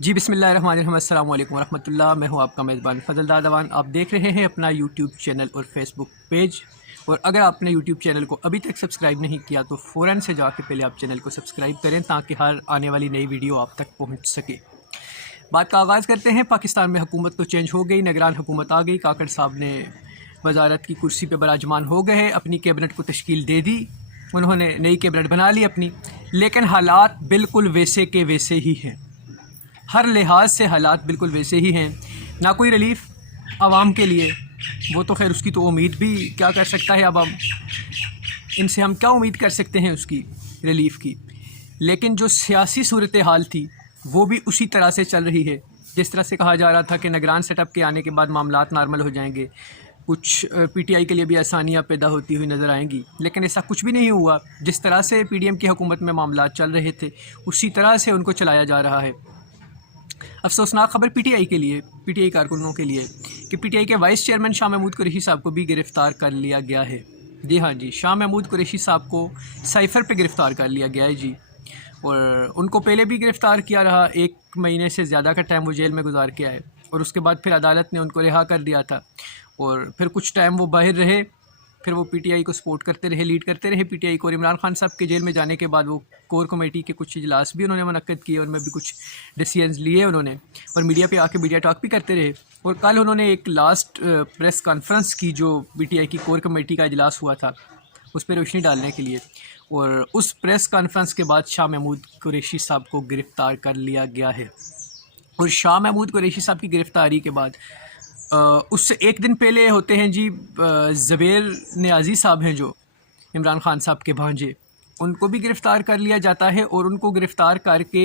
जी बिस्मिल्लाहिर्रहमानिर्रहीम, अस्सलाम वालेकुम वरहमतुल्लाह। मैं हूं आपका मेज़बान फ़ज़ल दादवान। आप देख रहे हैं अपना यूट्यूब चैनल और फेसबुक पेज। और अगर आपने यूट्यूब चैनल को अभी तक सब्सक्राइब नहीं किया तो फ़ौरन से जाके पहले आप चैनल को सब्सक्राइब करें ताकि हर आने वाली नई वीडियो आप तक पहुंच सके। बात का आगाज़ करते हैं। पाकिस्तान में हुकूमत तो चेंज हो गई, निगरान हुकूमत आ गई। काकड़ साहब ने वजारत की कुर्सी पर बराजमान हो गए, अपनी कैबिनेट को तश्कील दे दी, उन्होंने नई कैबिनेट बना ली अपनी। लेकिन हालात बिल्कुल वैसे के वैसे ही हैं। हर लिहाज से हालात बिल्कुल वैसे ही हैं। ना कोई रिलीफ आवाम के लिए, वो तो खैर उसकी तो उम्मीद भी क्या कर सकता है। अब हम इनसे हम क्या उम्मीद कर सकते हैं उसकी रिलीफ की। लेकिन जो सियासी सूरत हाल थी वो भी उसी तरह से चल रही है जिस तरह से कहा जा रहा था कि निगरान सेटअप के आने के बाद मामलात नॉर्मल हो जाएंगे, कुछ पीटीआई के लिए भी आसानियां पैदा होती हुई नज़र आएंगी। लेकिन ऐसा कुछ भी नहीं हुआ। जिस तरह से पीडीएम की हुकूमत में मामलात चल रहे थे उसी तरह से उनको चलाया जा रहा है। अफसोसनाक खबर पीटीआई के लिए, पीटीआई कारकुनों के लिए, कि पीटीआई के वाइस चेयरमैन शाह महमूद कुरैशी साहब को भी गिरफ़्तार कर लिया गया है। जी हाँ जी, शाह महमूद कुरैशी साहब को साइफ़र पे गिरफ़्तार कर लिया गया है जी। और उनको पहले भी गिरफ़्तार किया रहा, 1 महीने से ज़्यादा का टाइम वो जेल में गुजार के आए और उसके बाद फिर अदालत ने उनको रिहा कर दिया था। और फिर कुछ टाइम वो बाहर रहे, फिर वो पीटीआई को सपोर्ट करते रहे, लीड करते रहे पीटीआई को। और इमरान खान साहब के जेल में जाने के बाद वो कोर कमेटी के कुछ इजलास भी उन्होंने मुनक्किद किए, उनमें भी कुछ डिसीजंस लिए उन्होंने, और मीडिया पे आके मीडिया टॉक भी करते रहे। और कल उन्होंने एक लास्ट प्रेस कॉन्फ्रेंस की जो पीटीआई की कोर कमेटी का इजलास हुआ था उस पर रोशनी डालने के लिए। और उस प्रेस कॉन्फ्रेंस के बाद शाह महमूद कुरैशी साहब को गिरफ़्तार कर लिया गया है। और शाह महमूद कुरैशी साहब की गिरफ़्तारी के बाद उससे एक दिन पहले होते हैं जी ज़ुबैर नियाज़ी साहब हैं जो इमरान खान साहब के भांजे, उनको भी गिरफ़्तार कर लिया जाता है। और उनको गिरफ़्तार करके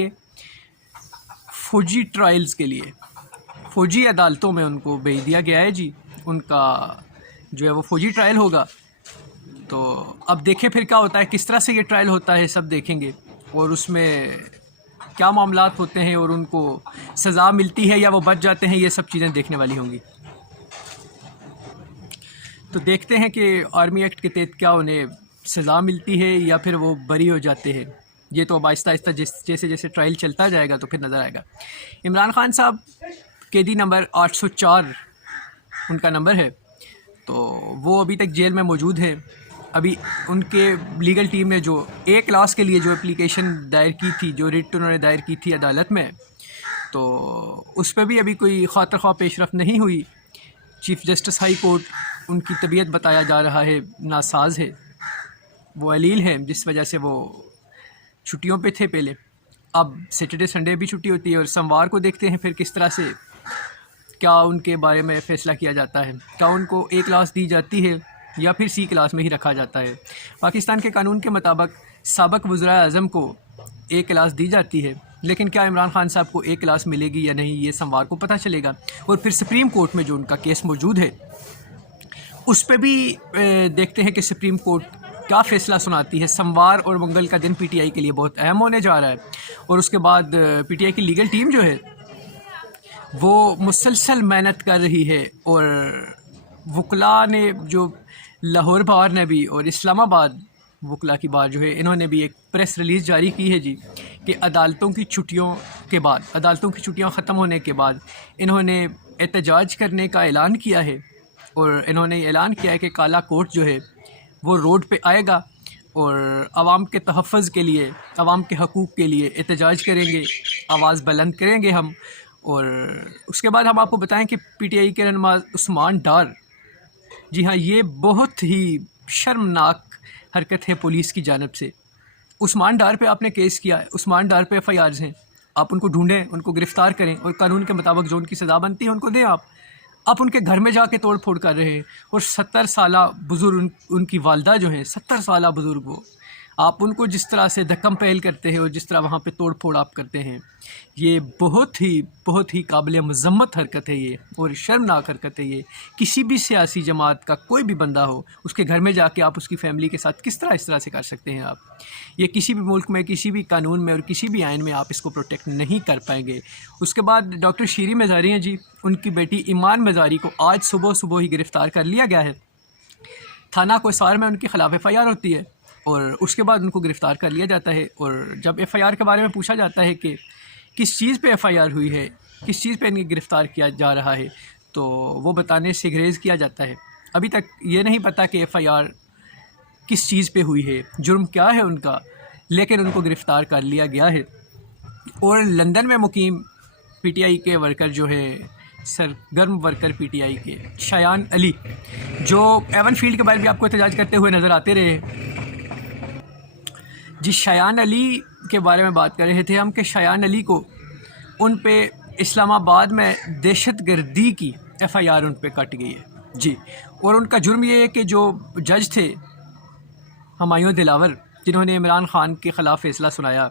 फ़ौजी ट्रायल्स के लिए फ़ौजी अदालतों में उनको भेज दिया गया है जी। उनका जो है वो फ़ौजी ट्रायल होगा। तो अब देखें फिर क्या होता है, किस तरह से ये ट्रायल होता है, सब देखेंगे। और उसमें क्या मामलात होते हैं और उनको सज़ा मिलती है या वो बच जाते हैं, ये सब चीज़ें देखने वाली होंगी। तो देखते हैं कि आर्मी एक्ट के तहत क्या उन्हें सज़ा मिलती है या फिर वो बरी हो जाते हैं। ये तो अब आहिस्ता आहिस्ता जैसे जैसे ट्रायल चलता जाएगा तो फिर नज़र आएगा। इमरान खान साहब कैदी नंबर 804 उनका नंबर है, तो वो अभी तक जेल में मौजूद है। अभी उनके लीगल टीम ने जो ए क्लास के लिए जो एप्लीकेशन दायर की थी, जो रिट उन्होंने दायर की थी अदालत में, तो उस पर भी अभी कोई खातर ख्वाह पेशरफ नहीं हुई। चीफ़ जस्टिस हाई कोर्ट, उनकी तबीयत बताया जा रहा है नासाज है, वो अलील है, जिस वजह से वो छुट्टियों पे थे पहले। अब सैटरडे संडे भी छुट्टी होती है और सोमवार को देखते हैं फिर किस तरह से क्या उनके बारे में फ़ैसला किया जाता है। क्या उनको ए क्लास दी जाती है या फिर सी क्लास में ही रखा जाता है। पाकिस्तान के कानून के मुताबिक साबिक़ वज़ीर आज़म को ए क्लास दी जाती है, लेकिन क्या इमरान खान साहब को ए क्लास मिलेगी या नहीं, ये सोमवार को पता चलेगा। और फिर सुप्रीम कोर्ट में जो उनका केस मौजूद है उस पर भी देखते हैं कि सुप्रीम कोर्ट क्या फ़ैसला सुनाती है। सोमवार और मंगल का दिन पीटीआई के लिए बहुत अहम होने जा रहा है। और उसके बाद पीटीआई की लीगल टीम जो है वो मुसलसल मेहनत कर रही है। और वकला ने, जो लाहौर बार ने भी और इस्लामाबाद वकला की बार जो है, इन्होंने भी एक प्रेस रिलीज़ जारी की है जी कि अदालतों की छुट्टियों के बाद, अदालतों की छुट्टियां ख़त्म होने के बाद इन्होंने एहतजाज करने का ऐलान किया है। और इन्होंने ऐलान किया है कि काला कोर्ट जो है वो रोड पे आएगा और आवाम के तहफ़्फ़ुज़ के लिए, आवाम के हकूक़ के लिए एहतजाज करेंगे, आवाज़ बुलंद करेंगे हम। और उसके बाद हम आपको बताएं कि पीटीआई के रहनुमा उस्मान डार, जी हाँ, ये बहुत ही शर्मनाक हरकत है पुलिस की जानिब से। उस्मान डार पे आपने केस किया है, उस्मान डार पे एफआईआर्स हैं, आप उनको ढूंढें, उनको गिरफ़्तार करें और कानून के मुताबिक जो उनकी सज़ा बनती है उनको दें। आप उनके घर में जाके तोड़ फोड़ कर रहे हैं। और 70 साला बुज़ुर्ग उनकी वालदा जो हैं, 70 साला बुज़ुर्ग, वो आप उनको जिस तरह से धक्कम पहल करते हैं और जिस तरह वहाँ पे तोड़ फोड़ आप करते हैं, ये बहुत ही काबिल मज़म्मत हरकत है ये, और शर्मनाक हरकत है ये। किसी भी सियासी जमात का कोई भी बंदा हो, उसके घर में जाके आप उसकी फ़ैमिली के साथ किस तरह इस तरह से कर सकते हैं आप। ये किसी भी मुल्क में, किसी भी कानून में और किसी भी आइन में आप इसको प्रोटेक्ट नहीं कर पाएंगे। उसके बाद डॉक्टर शीरी मज़ारी हैं जी, उनकी बेटी ईमान मज़ारी को आज सुबह ही गिरफ़्तार कर लिया गया है। थाना कोसार में उनके ख़िलाफ़ एफआईआर होती है और उसके बाद उनको गिरफ़्तार कर लिया जाता है। और जब एफआईआर के बारे में पूछा जाता है कि किस चीज़ पे एफ़आईआर हुई है, किस चीज़ पे इन्हें गिरफ़्तार किया जा रहा है, तो वो बताने से गुरेज़ किया जाता है। अभी तक ये नहीं पता कि एफ़आईआर किस चीज़ पे हुई है, जुर्म क्या है उनका, लेकिन उनको गिरफ़्तार कर लिया गया है। और लंदन में मुकीम पीटीआई के वर्कर जो है, सरगर्म वर्कर पीटीआई के शयान अली, जो एवन फील्ड के बारे में भी आपको एहतजाज करते हुए नज़र आते रहे, जिस शयान अली के बारे में बात कर रहे थे हम कि शयान अली को उन पे इस्लामाबाद में दहशतगर्दी की एफ़आईआर उन पे काटी गई है जी। और उनका जुर्म ये है कि जो जज थे हुमायूं दिलावर, जिन्होंने इमरान ख़ान के ख़िलाफ़ फ़ैसला सुनाया,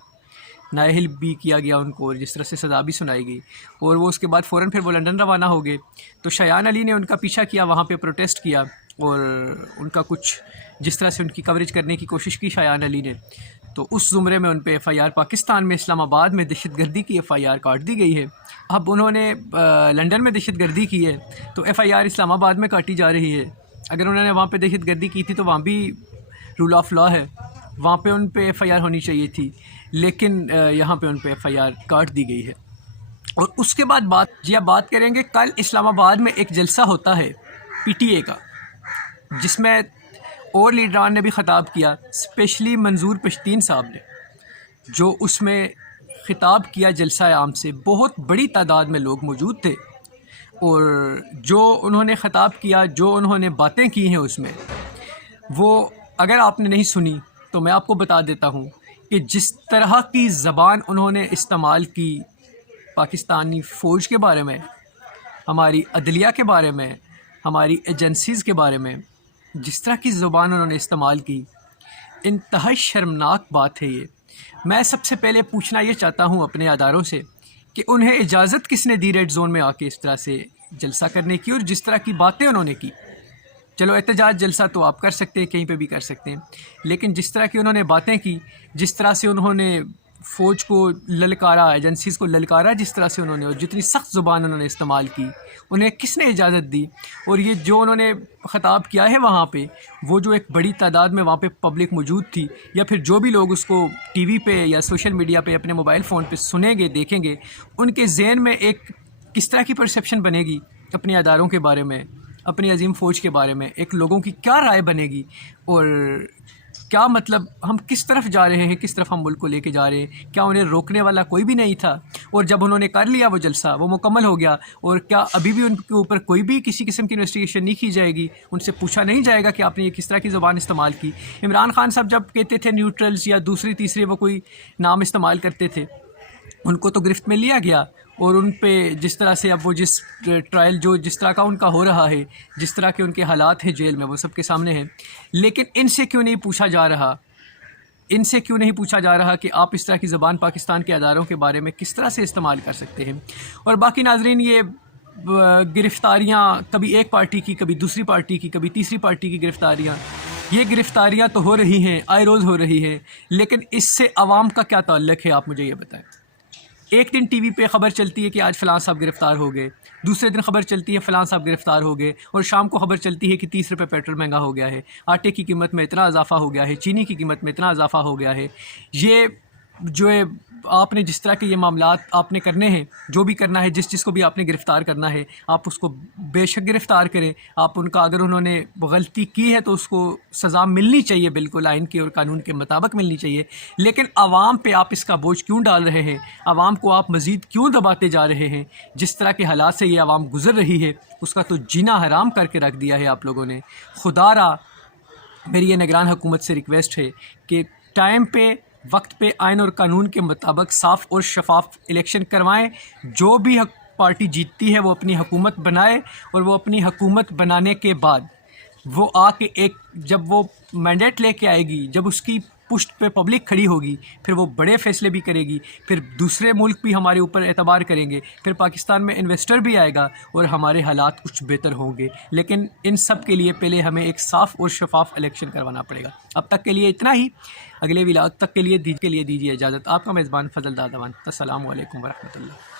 नाअहल भी किया गया उनको और जिस तरह से सज़ा भी सुनाई गई, और वो उसके बाद फ़ौरन फिर वो लंदन रवाना हो गए। तो शयान अली ने उनका पीछा किया, वहाँ पे प्रोटेस्ट किया और उनका कुछ जिस तरह से उनकी कवरेज करने की कोशिश की शयान अली ने, तो उस ज़ुमरे में उन पे एफ़आईआर पाकिस्तान में इस्लामाबाद में दहशतगर्दी की एफ़आईआर काट दी गई है। अब उन्होंने लंदन में दहशतगर्दी की है तो एफ़आईआर इस्लामाबाद में काटी जा रही है। अगर उन्होंने वहाँ पे दहशतगर्दी की थी तो वहाँ भी रूल ऑफ लॉ है, वहाँ पे उन पे एफ़आईआर होनी चाहिए थी, लेकिन यहाँ पे उन पे एफ़आईआर काट दी गई है। और उसके बाद बात करेंगे, कल इस्लामाबाद में एक जलसा होता है पीटीए का, जिसमें और लीडरान ने भी ख़िताब किया, स्पेशली मंजूर पश्तीन साहब ने, जो उसमें ख़िताब किया जलसा आम से। बहुत बड़ी तादाद में लोग मौजूद थे और जो उन्होंने ख़िताब किया, जो उन्होंने बातें की हैं उसमें, वो अगर आपने नहीं सुनी तो मैं आपको बता देता हूँ कि जिस तरह की ज़बान उन्होंने इस्तेमाल की पाकिस्तानी फ़ौज के बारे में, हमारी अदलिया के बारे में, हमारी एजेंसीज़ के बारे में, जिस तरह की ज़ुबान उन्होंने इस्तेमाल की, इंतहाई शर्मनाक बात है ये। मैं सबसे पहले पूछना ये चाहता हूँ अपने अदारों से कि उन्हें इजाज़त किसने दी रेड ज़ोन में आके इस तरह से जलसा करने की, और जिस तरह की बातें उन्होंने की। चलो एहतजाज जलसा तो आप कर सकते हैं, कहीं पे भी कर सकते हैं, लेकिन जिस तरह की उन्होंने बातें की, जिस तरह से उन्होंने फ़ौज को ललकारा, एजेंसीज़ को ललकारा, जिस तरह से उन्होंने, और जितनी सख्त ज़ुबान उन्होंने इस्तेमाल की, उन्हें किसने इजाज़त दी। और ये जो उन्होंने ख़िताब किया है वहाँ पे, वो जो एक बड़ी तादाद में वहाँ पे पब्लिक मौजूद थी, या फिर जो भी लोग उसको टीवी पे या सोशल मीडिया पे अपने मोबाइल फ़ोन पे सुनेंगे, देखेंगे, उनके ज़हन में एक किस तरह की परसेप्शन बनेगी अपने अदारों के बारे में, अपनी अजीम फ़ौज के बारे में, एक लोगों की क्या राय बनेगी, और क्या मतलब हम किस तरफ जा रहे हैं, किस तरफ हम मुल्क को लेके जा रहे हैं। क्या उन्हें रोकने वाला कोई भी नहीं था? और जब उन्होंने कर लिया वो जलसा, वो मुकम्मल हो गया, और क्या अभी भी उनके ऊपर कोई भी किसी किस्म की इन्वेस्टिगेशन नहीं की जाएगी? उनसे पूछा नहीं जाएगा कि आपने ये किस तरह की ज़ुबान इस्तेमाल की? इमरान खान साहब जब कहते थे न्यूट्रल्स या दूसरी तीसरी वो कोई नाम इस्तेमाल करते थे, उनको तो गिरफ्त में लिया गया, और उन पे जिस तरह से अब वो जिस ट्रायल जो जिस तरह का उनका हो रहा है, जिस तरह के उनके हालात हैं जेल में, वो सबके सामने हैं। लेकिन इनसे क्यों नहीं पूछा जा रहा, इनसे क्यों नहीं पूछा जा रहा कि आप इस तरह की ज़बान पाकिस्तान के अदारों के बारे में किस तरह से इस्तेमाल कर सकते हैं? और बाकी नाजरीन, ये गिरफ़्तारियाँ कभी एक पार्टी की, कभी दूसरी पार्टी की, कभी तीसरी पार्टी की गिरफ़्तारियाँ, ये गिरफ़्तारियाँ तो हो रही हैं, आए रोज़ हो रही हैं, लेकिन इससे आवाम का क्या ताल्लुक़ है, आप मुझे ये बताएं। एक दिन टीवी पे ख़बर चलती है कि आज फ़लाँ साहब गिरफ़्तार हो गए, दूसरे दिन ख़बर चलती है फ़लाँ साहब गिरफ़्तार हो गए, और शाम को ख़बर चलती है कि 30 रुपये पेट्रोल महंगा हो गया है, आटे की कीमत में इतना इजाफ़ा हो गया है, चीनी की कीमत में इतना इजाफ़ा हो गया है। ये जो है, आपने जिस तरह के ये मामलात आपने करने हैं, जो भी करना है, जिस को भी आपने गिरफ़्तार करना है, आप उसको बेशक गिरफ़्तार करें। आप उनका, अगर उन्होंने गलती की है तो उसको सज़ा मिलनी चाहिए, बिल्कुल आइन के और कानून के मुताबिक मिलनी चाहिए। लेकिन आवाम पे आप इसका बोझ क्यों डाल रहे हैं? आवाम को आप मज़ीद क्यों दबाते जा रहे हैं? जिस तरह के हालात से ये आवाम गुज़र रही है, उसका तो जीना हराम करके रख दिया है आप लोगों ने। खुदारा मेरी ये निगरान हुकूमत से रिक्वेस्ट है कि टाइम पे, वक्त पे, आइन और कानून के मुताबिक साफ़ और शफाफ इलेक्शन करवाएं। जो भी पार्टी जीतती है वो अपनी हुकूमत बनाए, और वो अपनी हुकूमत बनाने के बाद वो आके एक, जब वो मैंडेट लेके आएगी, जब उसकी पुष्ट पे पब्लिक खड़ी होगी, फिर वो बड़े फ़ैसले भी करेगी, फिर दूसरे मुल्क भी हमारे ऊपर एतबार करेंगे, फिर पाकिस्तान में इन्वेस्टर भी आएगा और हमारे हालात कुछ बेहतर होंगे। लेकिन इन सब के लिए पहले हमें एक साफ़ और शफाफ इलेक्शन करवाना पड़ेगा। अब तक के लिए इतना ही। अगले व्लॉग तक के लिए दीजिए इजाज़त। आपका मेज़बान फ़ज़ल दादावान। अस्सलामु अलैकुम वरहमतुल्लाह।